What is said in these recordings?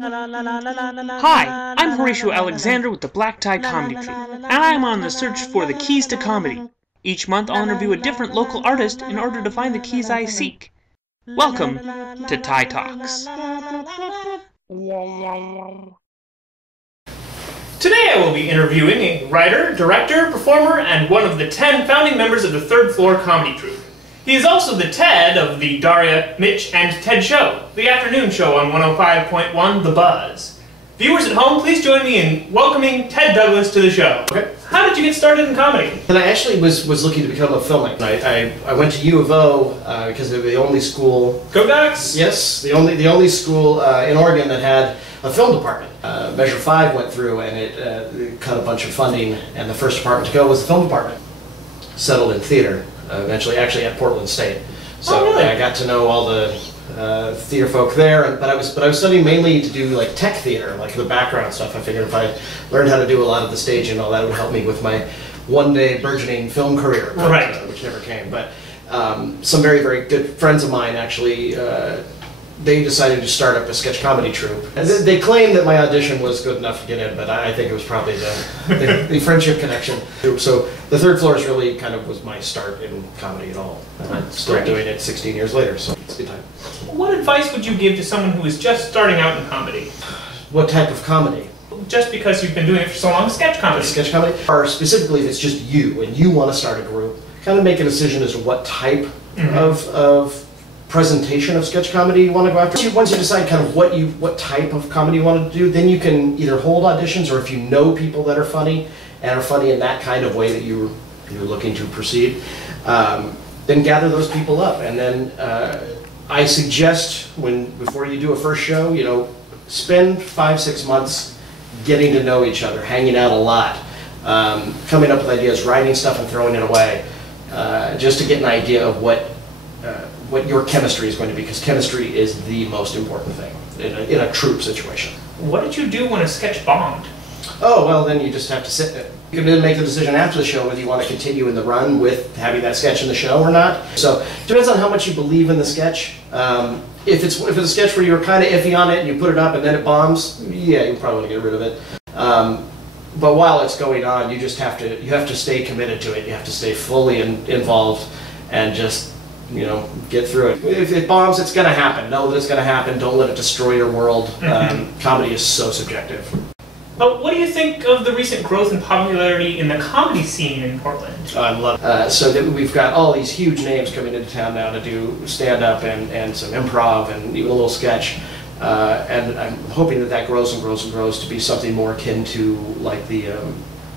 Hi, I'm Horatio Alexander with the Black Tie Comedy Troupe, and I'm on the search for the keys to comedy. Each month I'll interview a different local artist in order to find the keys I seek. Welcome to Tie Talks. Today I will be interviewing a writer, director, performer, and one of the 10 founding members of the Third Floor Comedy Troupe. He is also the Ted of the Daria, Mitch, and Ted Show, the afternoon show on 105.1 The Buzz. Viewers at home, please join me in welcoming Ted Douglas to the show. Okay. How did you get started in comedy? And I actually was looking to become a filmmaker. I went to U of O because they were the only school. Go Ducks! Yes, the only school in Oregon that had a film department. Measure 5 went through and it cut a bunch of funding, and the first department to go was the film department. Settled in theater. Eventually, actually at Portland State. So really? I got to know all the theater folk there, but I was studying mainly to do like tech theater, like the background stuff. I figured if I learned how to do a lot of the stage and all that, would help me with my one-day burgeoning film career, but, right? Which never came. But some very, very good friends of mine actually. They decided to start up a sketch comedy troupe. And they claimed that my audition was good enough to get in, but I think it was probably the friendship connection. So the Third Floor is really kind of was my start in comedy at all. And I'm still doing it 16 years later, so it's a good time. What advice would you give to someone who is just starting out in comedy? What type of comedy? Just because you've been doing it for so long, sketch comedy. Sketch comedy? Or specifically if it's just you and you want to start a group, kind of make a decision as to what type of presentation of sketch comedy you want to go after. Once you decide kind of what type of comedy you want to do, then you can either hold auditions, or if you know people that are funny and are funny in that kind of way that you're looking to proceed, then gather those people up. And then I suggest before you do a first show, spend 5-6 months getting to know each other, hanging out a lot, coming up with ideas, writing stuff and throwing it away, just to get an idea of what your chemistry is going to be, because chemistry is the most important thing in a troupe situation. What did you do when a sketch bombed? Oh, well, then you just have to sit. You can then make the decision after the show whether you want to continue in the run with having that sketch in the show or not. So it depends on how much you believe in the sketch. If it's a sketch where you're kind of iffy on it and you put it up and then it bombs, yeah, you probably want to get rid of it. But while it's going on, you have to stay committed to it. You have to stay fully involved and just get through it. If it bombs, it's going to happen. Know that it's going to happen. Don't let it destroy your world. Comedy is so subjective. But what do you think of the recent growth and popularity in the comedy scene in Portland? I love it. So that we've got all these huge names coming into town now to do stand-up and some improv and even a little sketch. And I'm hoping that grows and grows and grows to be something more akin to like the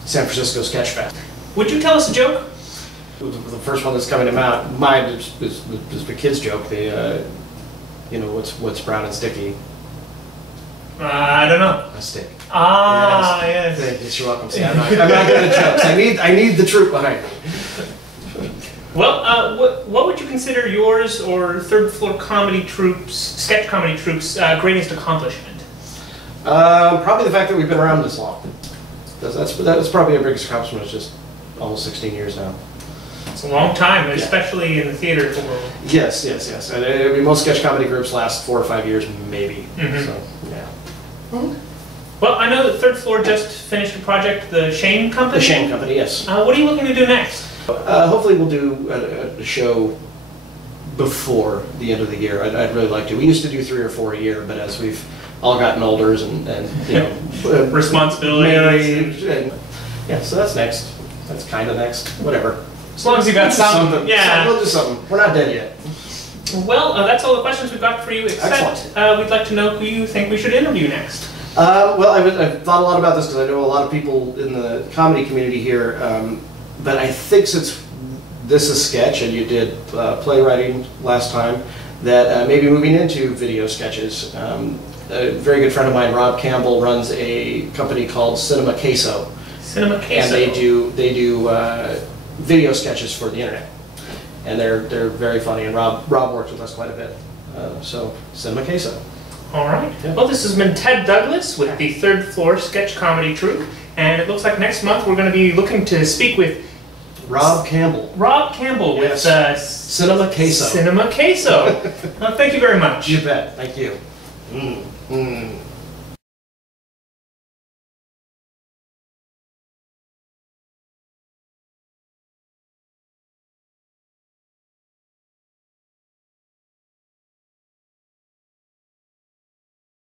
San Francisco Sketch Fest. Would you tell us a joke? The first one that's coming to mind is the kid's joke. The what's brown and sticky? I don't know. A stick. Ah, yes. Yes, you're welcome. See, I'm not good at jokes. I need the truth behind me. Well, what would you consider yours or Third Floor Comedy Troupe's, sketch comedy troupe's greatest accomplishment? Probably the fact that we've been around this long. That's probably our biggest accomplishment. It's just almost 16 years now. It's a long time, especially in the theater world. Yes. And I mean, most sketch comedy groups last 4 or 5 years, maybe. So, yeah. Well, I know that Third Floor just finished a project, the Shame Company. The Shame Company, yes. What are you looking to do next? Hopefully we'll do a show before the end of the year. I'd really like to. We used to do 3 or 4 a year, but as we've all gotten older and responsibilities, married, and yeah, so that's next. That's kind of next. Whatever. As long as you got something. Yeah. We'll do something. We're not dead yet. Well, that's all the questions we've got for you, except we'd like to know who you think we should interview next. Well, I've thought a lot about this because I know a lot of people in the comedy community here, but I think since this is sketch and you did playwriting last time, that maybe moving into video sketches. A very good friend of mine, Rob Campbell, runs a company called Cinema Queso. Cinema Queso. And they do video sketches for the internet, and they're very funny. And Rob works with us quite a bit. So Cinema Queso. All right. Yeah. Well, this has been Ted Douglas with the Third Floor Sketch Comedy Troupe, and it looks like next month we're going to be looking to speak with Rob Campbell. Rob Campbell with Cinema Queso. Cinema Queso. Well, thank you very much. You bet. Thank you.